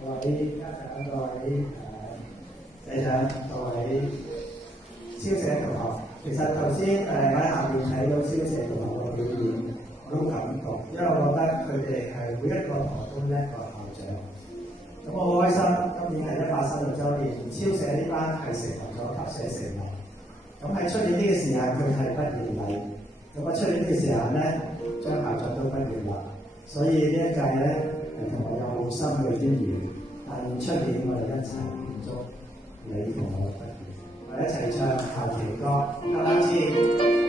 各位家長、各位社長、各位燒社同學，其實頭先喺下邊睇到燒社同學嘅表演，我都感動，因為我覺得佢哋係每一個堂都一個校長。咁我好開心，今年係136週年，燒社呢班係成為咗級社成員。咁喺出年呢個時間，佢係畢業禮。咁啊，出年呢個時間咧，張校長都畢業啦。所以呢一屆咧，同我有好深嘅淵源。但出年我哋一齊慶祝你同我畢業，我哋一齊唱校旗歌，啱唔啱先？